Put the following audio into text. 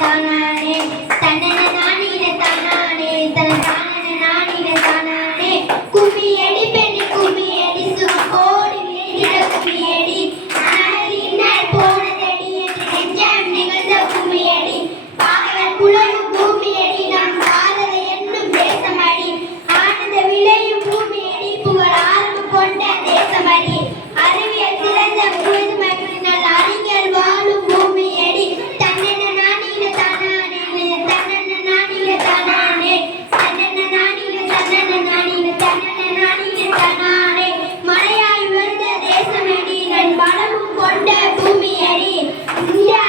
தானானே தன்னன நானிட தானானே தன தானன நானிட தானானே. கும்மி அடி Yeah.